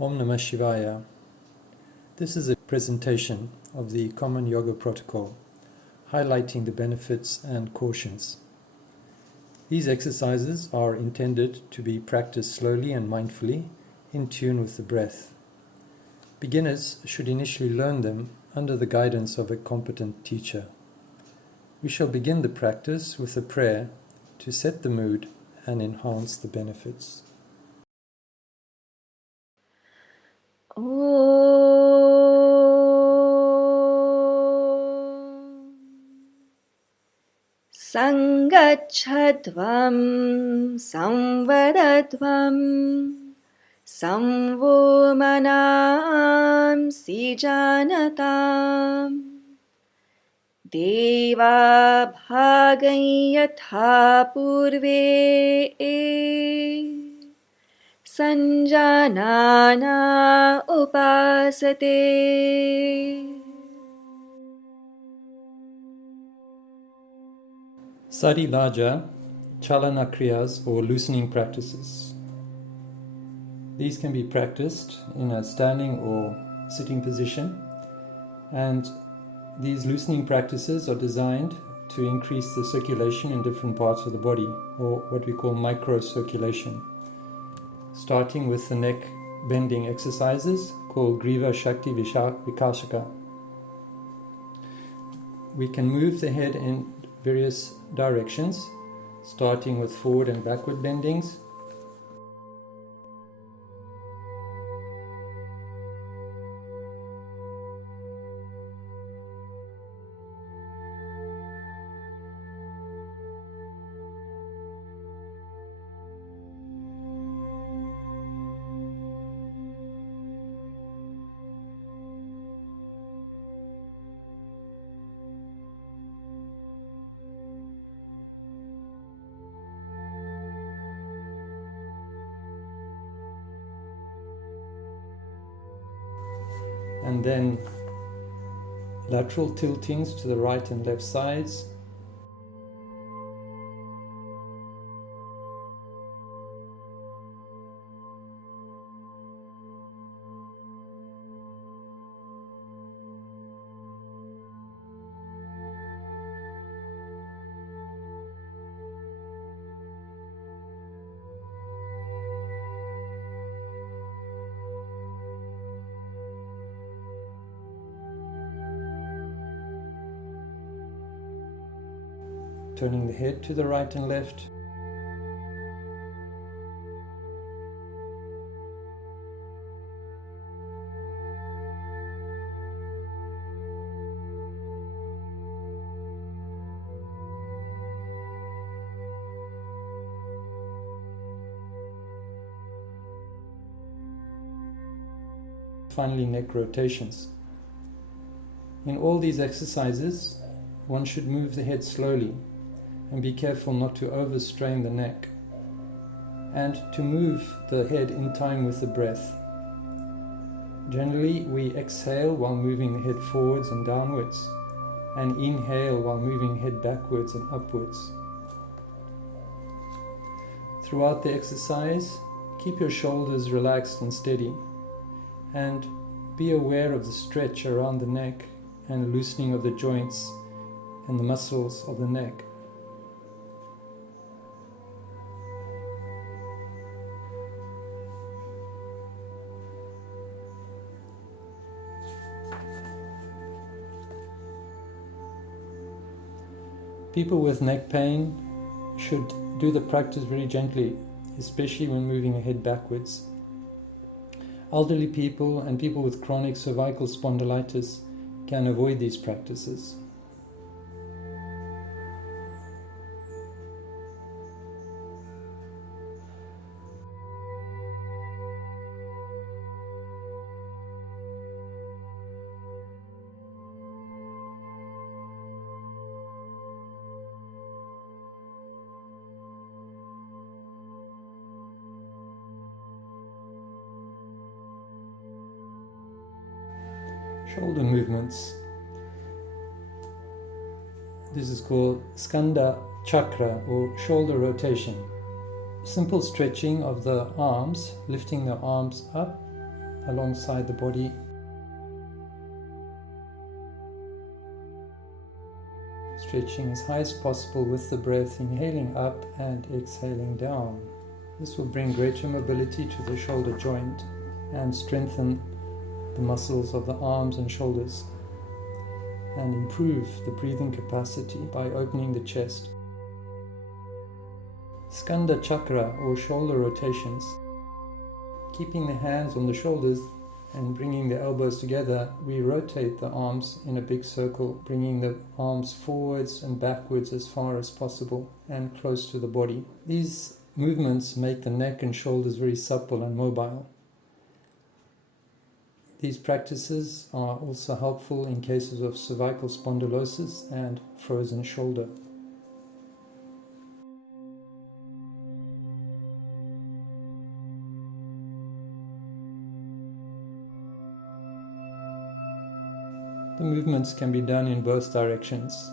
Om Namah Shivaya. This is a presentation of the Common Yoga Protocol, highlighting the benefits and cautions. These exercises are intended to be practiced slowly and mindfully, in tune with the breath. Beginners should initially learn them under the guidance of a competent teacher. We shall begin the practice with a prayer to set the mood and enhance the benefits. Sangachhadvam samvadadvam samvo manam sijanatam deva bhagayatha purve sanjanana upasate. Sarilaja, Chalana Kriyas or loosening practices. These can be practiced in a standing or sitting position, and these loosening practices are designed to increase the circulation in different parts of the body, or what we call microcirculation. Starting with the neck bending exercises called Griva Shakti Vikashaka. We can move the head in various directions, starting with forward and backward bendings. And then lateral tiltings to the right and left sides. Turning the head to the right and left. Finally, neck rotations. In all these exercises, one should move the head slowly and be careful not to overstrain the neck, and to move the head in time with the breath. Generally, we exhale while moving the head forwards and downwards, and inhale while moving the head backwards and upwards. Throughout the exercise, keep your shoulders relaxed and steady, and be aware of the stretch around the neck and loosening of the joints and the muscles of the neck. People with neck pain should do the practice very gently, especially when moving the head backwards. Elderly people and people with chronic cervical spondylitis can avoid these practices. Shoulder movements. This is called Skanda Chakra or shoulder rotation. Simple stretching of the arms, lifting the arms up alongside the body. Stretching as high as possible with the breath, inhaling up and exhaling down. This will bring greater mobility to the shoulder joint and strengthen the muscles of the arms and shoulders, and improve the breathing capacity by opening the chest. Skanda chakra, or shoulder rotations. Keeping the hands on the shoulders and bringing the elbows together, we rotate the arms in a big circle, bringing the arms forwards and backwards as far as possible and close to the body. These movements make the neck and shoulders very supple and mobile. These practices are also helpful in cases of cervical spondylosis and frozen shoulder. The movements can be done in both directions.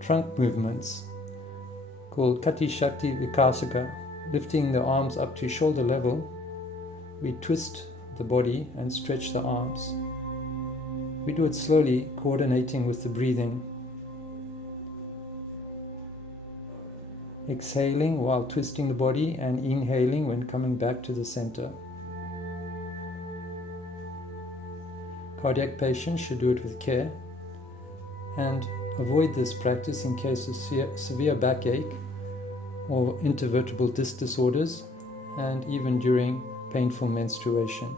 Trunk movements, called Kati Shakti Vikasaka. Lifting the arms up to shoulder level, we twist the body and stretch the arms. We do it slowly, coordinating with the breathing. Exhaling while twisting the body and inhaling when coming back to the center. Cardiac patients should do it with care and avoid this practice in case of severe backache or intervertebral disc disorders, and even during painful menstruation.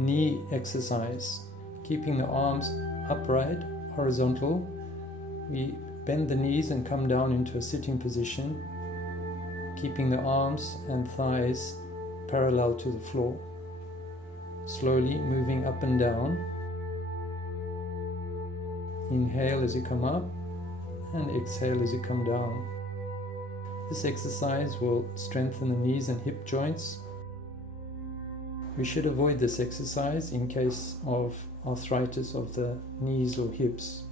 Knee exercise. Keeping the arms upright, horizontal, we bend the knees and come down into a sitting position, keeping the arms and thighs parallel to the floor. Slowly moving up and down. Inhale as you come up and exhale as you come down. This exercise will strengthen the knees and hip joints. We should avoid this exercise in case of arthritis of the knees or hips.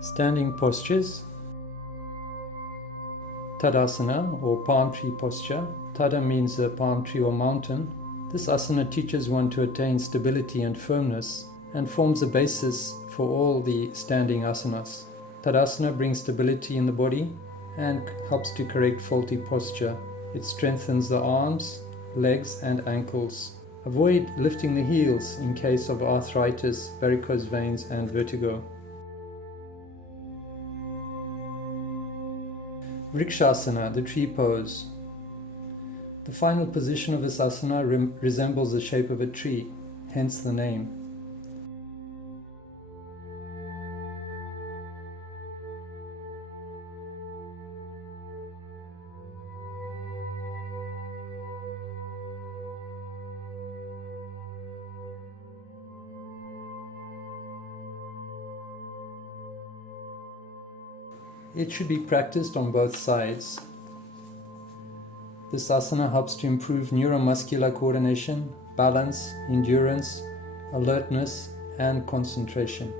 Standing postures. Tadasana, or palm tree posture. Tada means a palm tree or mountain. This asana teaches one to attain stability and firmness and forms the basis for all the standing asanas. Tadasana brings stability in the body and helps to correct faulty posture. It strengthens the arms, legs and ankles. Avoid lifting the heels in case of arthritis, varicose veins and vertigo. Vrikshasana, the tree pose. The final position of this asana resembles the shape of a tree, hence the name. It should be practiced on both sides. This asana helps to improve neuromuscular coordination, balance, endurance, alertness, and concentration.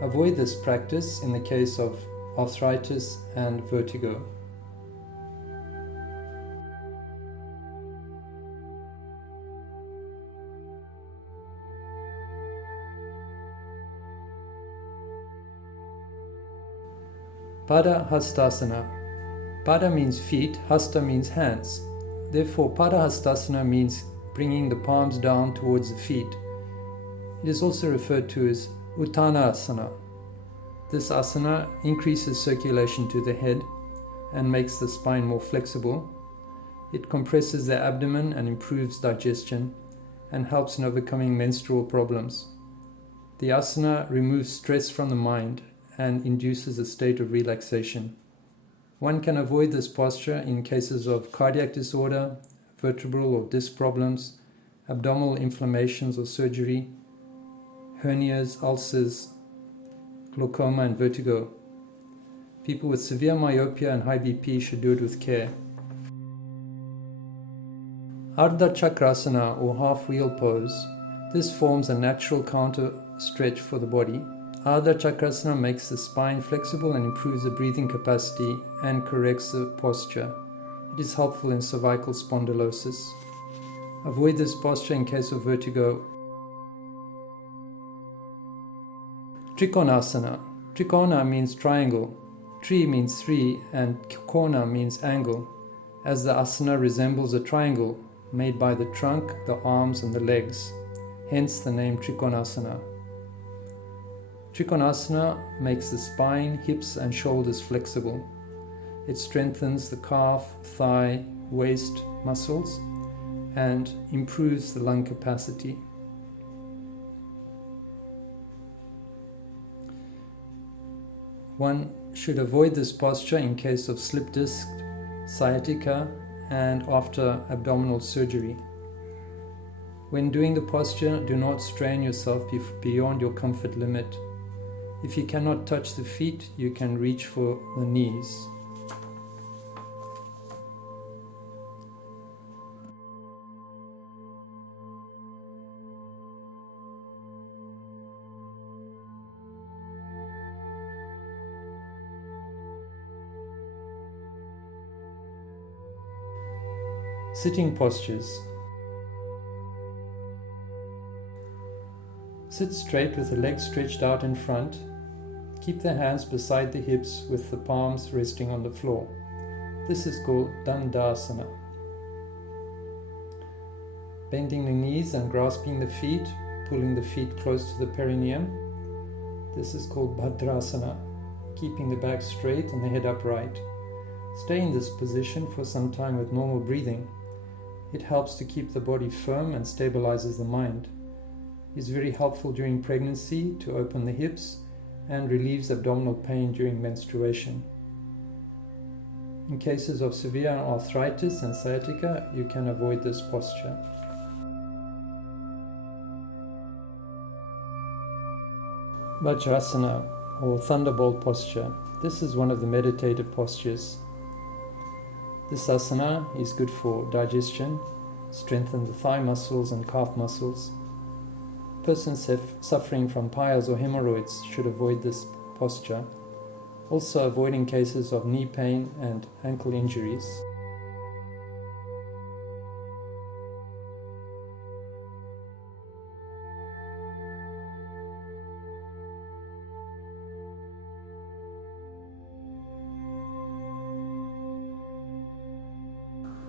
Avoid this practice in the case of arthritis and vertigo. Pada Hastasana. Pada means feet, hasta means hands. Therefore, Padahastasana means bringing the palms down towards the feet. It is also referred to as Uttanasana. This asana increases circulation to the head and makes the spine more flexible. It compresses the abdomen and improves digestion and helps in overcoming menstrual problems. The asana removes stress from the mind and induces a state of relaxation. One can avoid this posture in cases of cardiac disorder, vertebral or disc problems, abdominal inflammations or surgery, hernias, ulcers, glaucoma and vertigo. People with severe myopia and high BP should do it with care. Ardha Chakrasana or half wheel pose. This forms a natural counter stretch for the body. Ardha Chakrasana makes the spine flexible and improves the breathing capacity and corrects the posture. It is helpful in cervical spondylosis. Avoid this posture in case of vertigo. Trikonasana. Trikona means triangle. Tri means three and kona means angle, as the asana resembles a triangle made by the trunk, the arms and the legs. Hence the name Trikonasana. Trikonasana makes the spine, hips and shoulders flexible. It strengthens the calf, thigh, waist muscles and improves the lung capacity. One should avoid this posture in case of slip disc, sciatica and after abdominal surgery. When doing the posture, do not strain yourself beyond your comfort limit. If you cannot touch the feet, you can reach for the knees. Sitting postures. Sit straight with the legs stretched out in front. Keep the hands beside the hips with the palms resting on the floor. This is called Dandasana. Bending the knees and grasping the feet, pulling the feet close to the perineum. This is called Bhadrasana. Keeping the back straight and the head upright. Stay in this position for some time with normal breathing. It helps to keep the body firm and stabilizes the mind. It is very helpful during pregnancy to open the hips and relieves abdominal pain during menstruation. In cases of severe arthritis and sciatica, you can avoid this posture. Vajrasana or thunderbolt posture. This is one of the meditative postures. This asana is good for digestion, strengthen the thigh muscles and calf muscles. Persons suffering from piles or hemorrhoids should avoid this posture, also avoiding cases of knee pain and ankle injuries.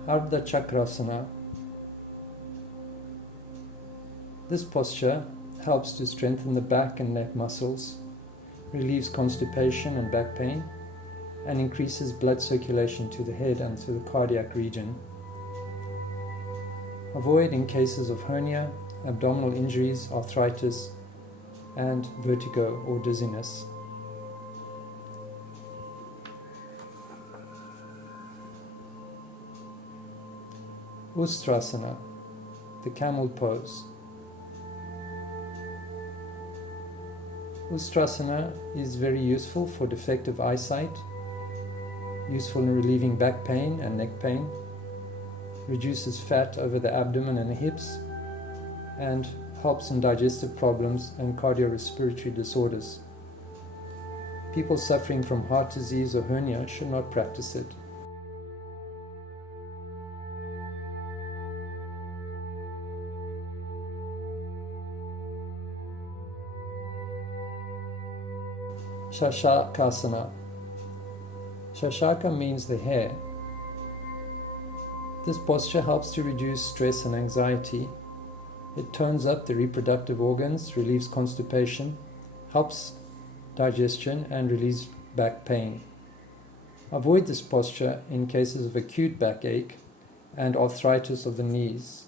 Ardha Chakrasana. This posture helps to strengthen the back and neck muscles, relieves constipation and back pain, and increases blood circulation to the head and to the cardiac region. Avoid in cases of hernia, abdominal injuries, arthritis, and vertigo or dizziness. Ustrasana, the camel pose. Ustrasana is very useful for defective eyesight, useful in relieving back pain and neck pain, reduces fat over the abdomen and the hips, and helps in digestive problems and cardiorespiratory disorders. People suffering from heart disease or hernia should not practice it. Shashakasana. Shashaka means the hair. This posture helps to reduce stress and anxiety. It tones up the reproductive organs, relieves constipation, helps digestion, and relieves back pain. Avoid this posture in cases of acute backache and arthritis of the knees.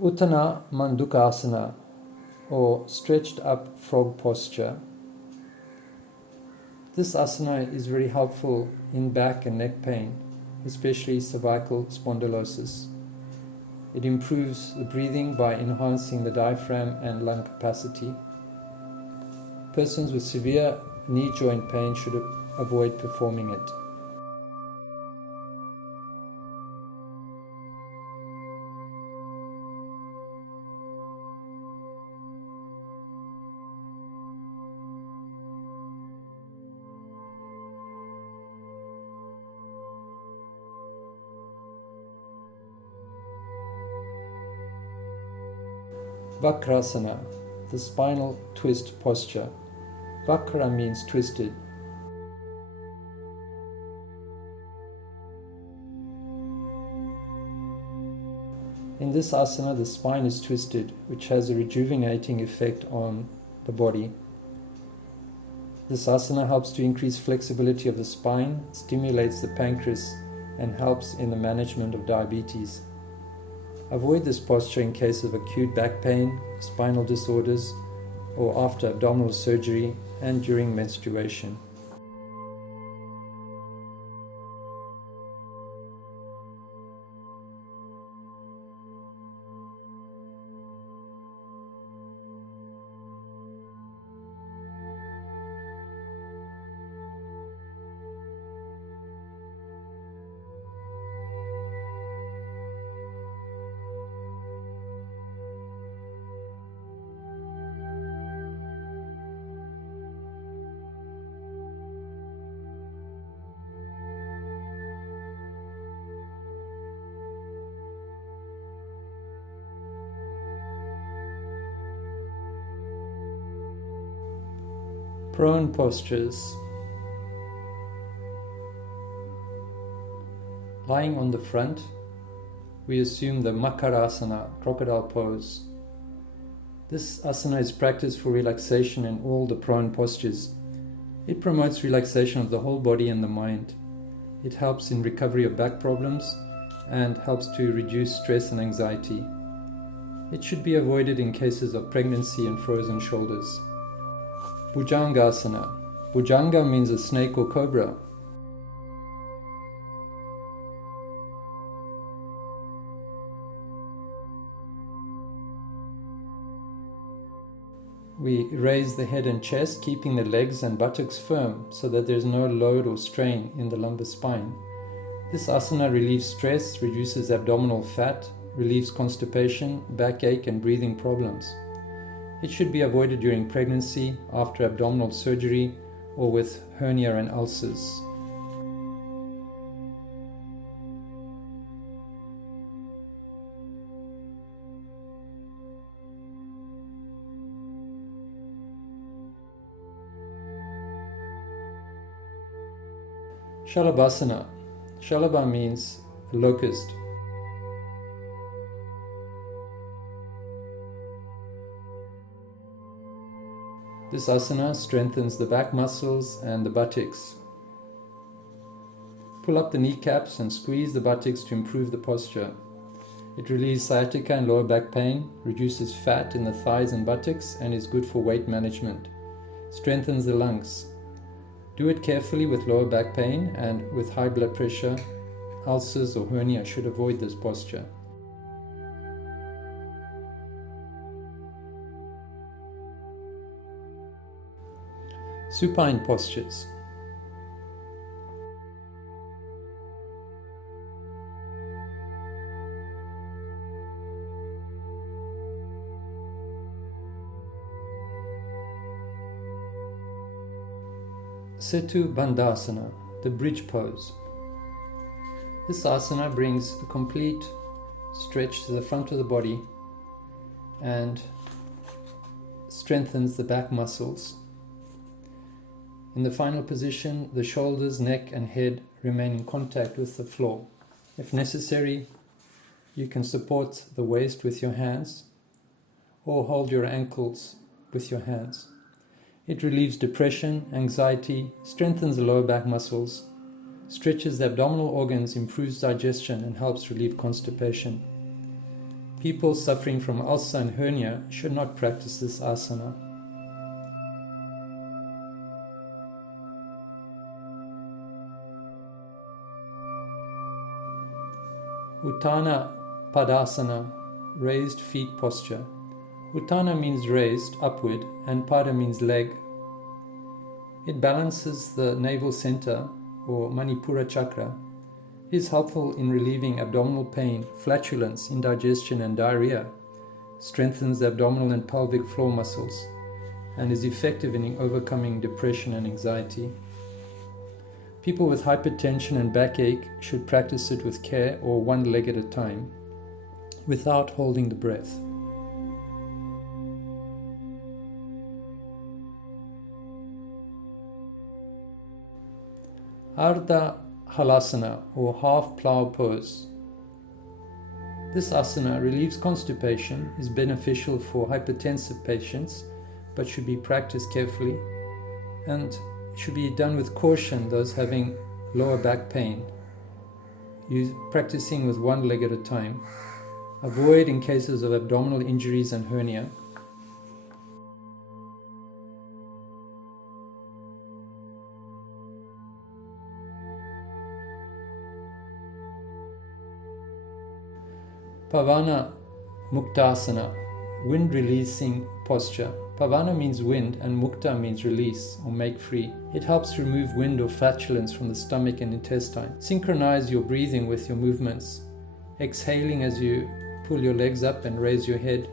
Uttana Mandukasana, or stretched up frog posture. This asana is very helpful in back and neck pain, especially cervical spondylosis. It improves the breathing by enhancing the diaphragm and lung capacity. Persons with severe knee joint pain should avoid performing it. Vakrasana, the spinal twist posture. Vakra means twisted. In this asana, the spine is twisted, which has a rejuvenating effect on the body. This asana helps to increase flexibility of the spine, stimulates the pancreas, and helps in the management of diabetes. Avoid this posture in case of acute back pain, spinal disorders, or after abdominal surgery and during menstruation. Prone postures. Lying on the front, we assume the Makarasana, crocodile pose. This asana is practiced for relaxation in all the prone postures. It promotes relaxation of the whole body and the mind. It helps in recovery of back problems and helps to reduce stress and anxiety. It should be avoided in cases of pregnancy and frozen shoulders. Bhujangasana. Bhujanga means a snake or cobra. We raise the head and chest, keeping the legs and buttocks firm so that there is no load or strain in the lumbar spine. This asana relieves stress, reduces abdominal fat, relieves constipation, backache, and breathing problems. It should be avoided during pregnancy, after abdominal surgery, or with hernia and ulcers. Shalabhasana. Shalabha means locust. This asana strengthens the back muscles and the buttocks. Pull up the kneecaps and squeeze the buttocks to improve the posture. It relieves sciatica and lower back pain, reduces fat in the thighs and buttocks, and is good for weight management. Strengthens the lungs. Do it carefully with lower back pain, and with high blood pressure, ulcers or hernia should avoid this posture. Supine postures. Setu Bandhasana, the bridge pose. This asana brings a complete stretch to the front of the body and strengthens the back muscles. In the final position, the shoulders, neck and head remain in contact with the floor. If necessary, you can support the waist with your hands or hold your ankles with your hands. It relieves depression, anxiety, strengthens the lower back muscles, stretches the abdominal organs, improves digestion and helps relieve constipation. People suffering from ulcer and hernia should not practice this asana. Uttana Padasana, raised feet posture. Uttana means raised, upward, and Pada means leg. It balances the navel center, or Manipura chakra, is helpful in relieving abdominal pain, flatulence, indigestion and diarrhea, strengthens the abdominal and pelvic floor muscles, and is effective in overcoming depression and anxiety. People with hypertension and backache should practice it with care or one leg at a time, without holding the breath. Ardha Halasana, or half plow pose. This asana relieves constipation, is beneficial for hypertensive patients, but should be practiced carefully, and should be done with caution those having lower back pain. Practicing with one leg at a time. Avoid in cases of abdominal injuries and hernia. Pavana Muktasana, wind releasing posture. Pavana means wind and Mukta means release or make free. It helps remove wind or flatulence from the stomach and intestine. Synchronize your breathing with your movements, exhaling as you pull your legs up and raise your head.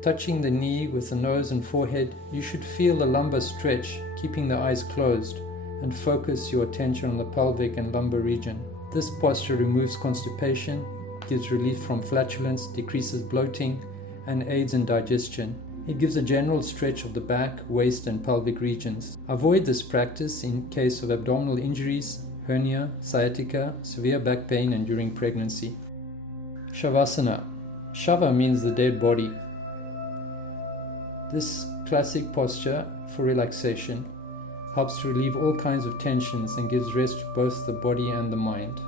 Touching the knee with the nose and forehead, you should feel the lumbar stretch, keeping the eyes closed, and focus your attention on the pelvic and lumbar region. This posture removes constipation, gives relief from flatulence, decreases bloating, and aids in digestion. It gives a general stretch of the back, waist, and pelvic regions. Avoid this practice in case of abdominal injuries, hernia, sciatica, severe back pain, and during pregnancy. Shavasana. Shava means the dead body. This classic posture for relaxation helps to relieve all kinds of tensions and gives rest to both the body and the mind.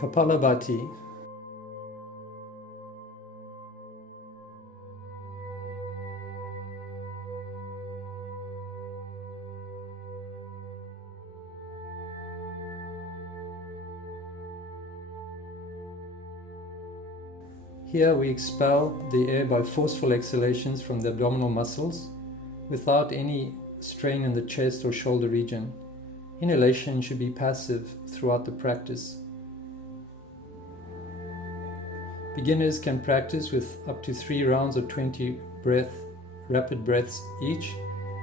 KAPALABHATI. Here we expel the air by forceful exhalations from the abdominal muscles without any strain in the chest or shoulder region. Inhalation should be passive throughout the practice. Beginners can practice with up to 3 rounds of 20 rapid breaths each,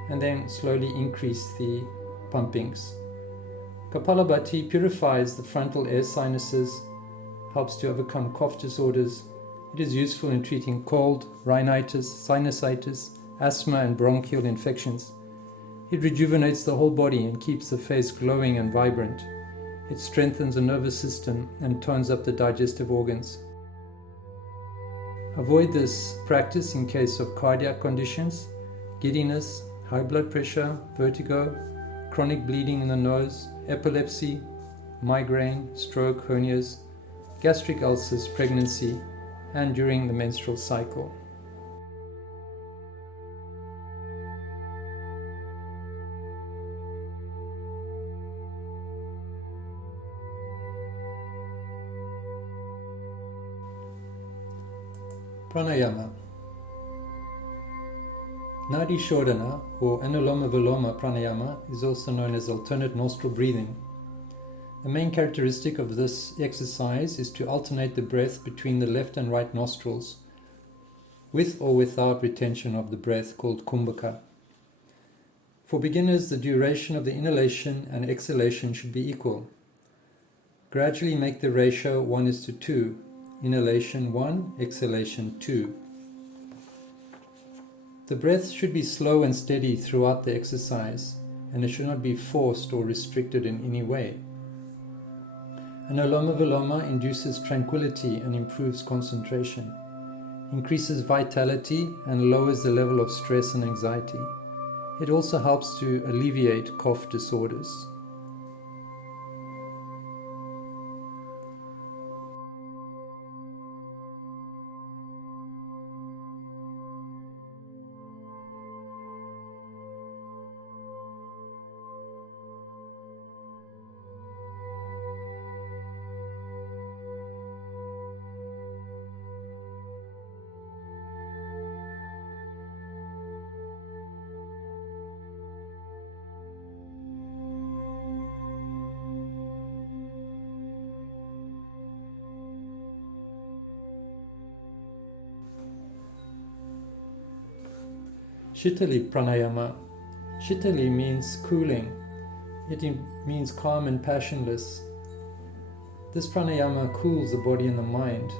and then slowly increase the pumpings. Kapalabhati purifies the frontal air sinuses, helps to overcome cough disorders. It is useful in treating cold, rhinitis, sinusitis, asthma and bronchial infections. It rejuvenates the whole body and keeps the face glowing and vibrant. It strengthens the nervous system and tones up the digestive organs. Avoid this practice in case of cardiac conditions, giddiness, high blood pressure, vertigo, chronic bleeding in the nose, epilepsy, migraine, stroke, hernias, gastric ulcers, pregnancy, and during the menstrual cycle. Pranayama. Nadi Shodhana or Anuloma Viloma Pranayama is also known as alternate nostril breathing. The main characteristic of this exercise is to alternate the breath between the left and right nostrils, with or without retention of the breath, called kumbhaka. For beginners, the duration of the inhalation and exhalation should be equal. Gradually make the ratio 1:2, inhalation 1, exhalation 2. The breath should be slow and steady throughout the exercise, and it should not be forced or restricted in any way. Anuloma Viloma induces tranquility and improves concentration, increases vitality and lowers the level of stress and anxiety. It also helps to alleviate cough disorders. Shitali Pranayama. Shitali means cooling. It means calm and passionless. This pranayama cools the body and the mind.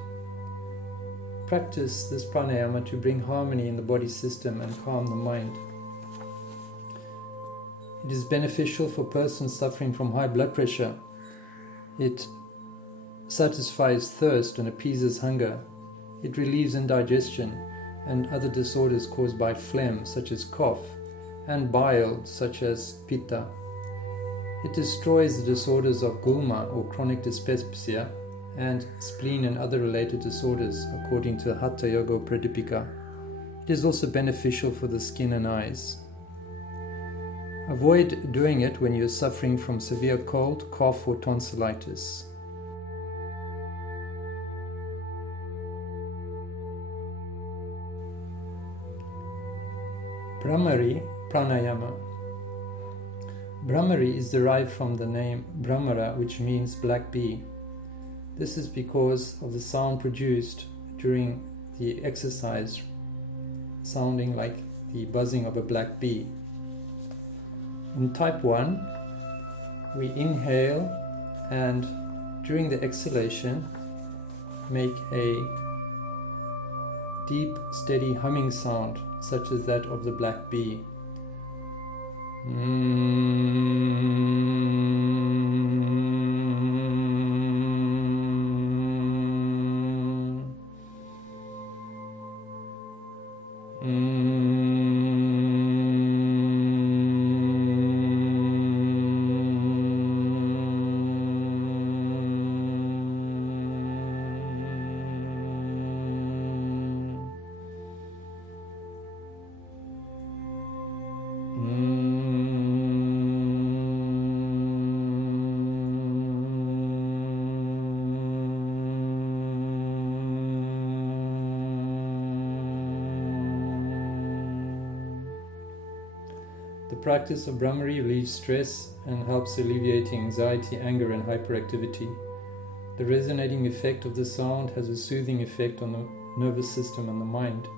Practice this pranayama to bring harmony in the body system and calm the mind. It is beneficial for persons suffering from high blood pressure. It satisfies thirst and appeases hunger. It relieves indigestion and other disorders caused by phlegm, such as cough, and bile, such as pitta. It destroys the disorders of gulma or chronic dyspepsia and spleen and other related disorders, according to the Hatha Yoga Pradipika. It is also beneficial for the skin and eyes. Avoid doing it when you are suffering from severe cold, cough, or tonsillitis. Brahmari Pranayama. Brahmari is derived from the name Brahmara, which means black bee. This is because of the sound produced during the exercise, sounding like the buzzing of a black bee. In type 1, we inhale and during the exhalation make a deep, steady humming sound, such as that of the black bee. The practice of Brahmari relieves stress and helps alleviating anxiety, anger, and hyperactivity. The resonating effect of the sound has a soothing effect on the nervous system and the mind.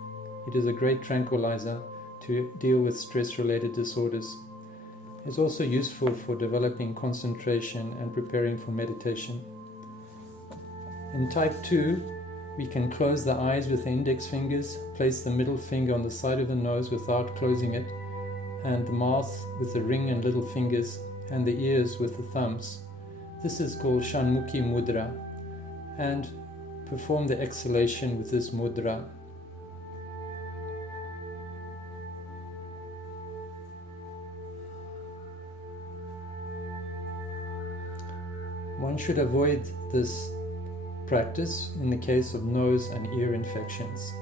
It is a great tranquilizer to deal with stress-related disorders. It's also useful for developing concentration and preparing for meditation. In type 2, we can close the eyes with the index fingers, place the middle finger on the side of the nose without closing it, and the mouth with the ring and little fingers, and the ears with the thumbs. This is called Shanmukhi Mudra, and perform the exhalation with this mudra. One should avoid this practice in the case of nose and ear infections.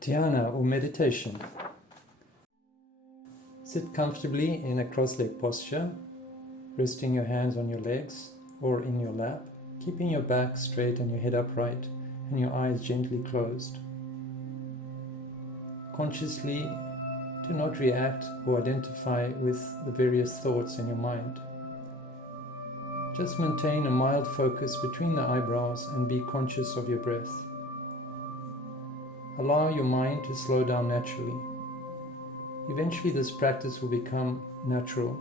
Dhyana or meditation. Sit comfortably in a cross-legged posture resting your hands on your legs or in your lap, keeping your back straight and your head upright and your eyes gently closed. Consciously, do not react or identify with the various thoughts in your mind. Just maintain a mild focus between the eyebrows and be conscious of your breath. Allow your mind to slow down naturally. Eventually, this practice will become natural.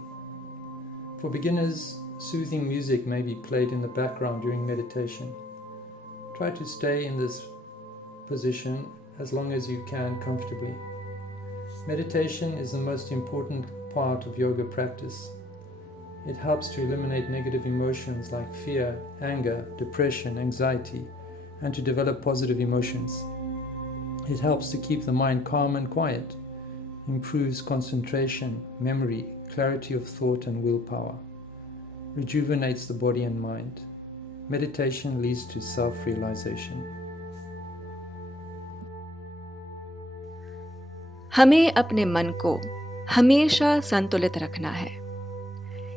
For beginners, soothing music may be played in the background during meditation. Try to stay in this position as long as you can comfortably. Meditation is the most important part of yoga practice. It helps to eliminate negative emotions like fear, anger, depression, anxiety, and to develop positive emotions. It helps to keep the mind calm and quiet, improves concentration, memory, clarity of thought and willpower, rejuvenates the body and mind. Meditation leads to self-realization. हमें अपने मन को हमेशा संतुलित रखना है।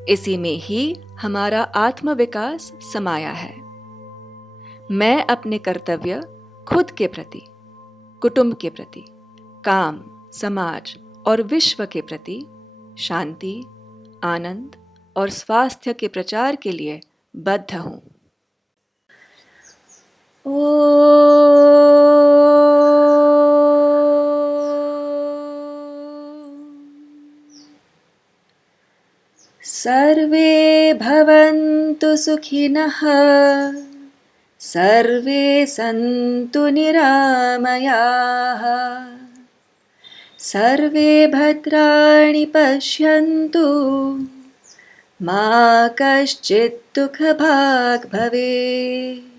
इसी में ही हमारा आत्मविकास समाया है। मैं अपने कर्तव्य खुद के प्रति, कुटुंब के प्रति, काम, समाज और विश्व के प्रति शांति, आनंद और स्वास्थ्य के प्रचार के लिए बद्ध हूँ। सर्वे भवन्तु सुखिनः, सर्वे सन्तु निरामयाः, सर्वे भद्राणि पश्यन्तु, मा कश्चित् दुःखभाग् भवेत्।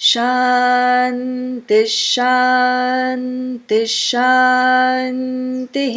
शान्ति शान्ति शान्तिः।